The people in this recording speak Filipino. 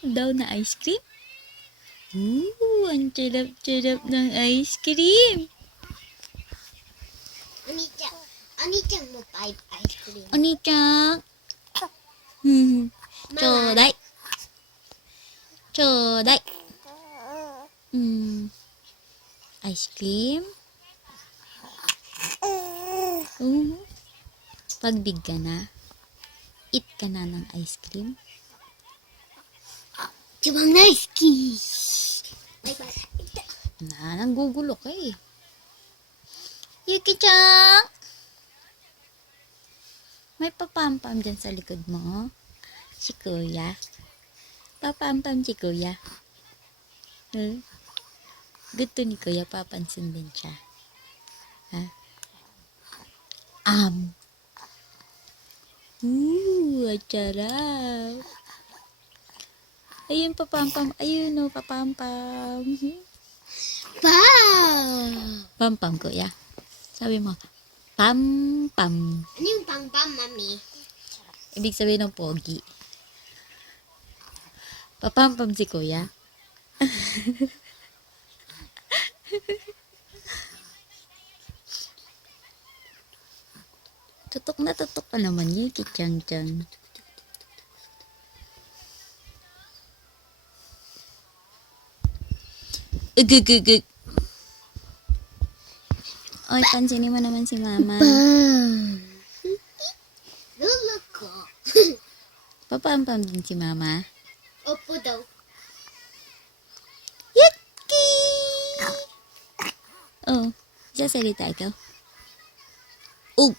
daw na ice cream. Ang sarap-sarap ng ice cream. Oni-chan mo pa ice cream. Oni-chan. Chodai. Chodai. Ice cream. Pag big ka na, eat ka na ng ice cream. Cubang nice kiss. Nanggugulo ka eh. Yuki-chan! May papampam dyan sa likod mo. Si Kuya. Papampam si Kuya. Gusto ni Kuya, papansin din siya. Ha? Ang sarap. Ayun, papampam. Ayun o, papampam. Pampam, Kuya. Sabi mo, pam-pam. Ano yung pang-pam, mami? Ibig sabihin ng pogi. Papampam si Kuya. Tutok na tutok pa naman yun, kichang-chang. Ugugugug. Oy, pansinin mo naman si Mama. Lolo ko. Papampam din si Mama. Opo daw. Yuki! Oh, sasalita ikaw. Oh!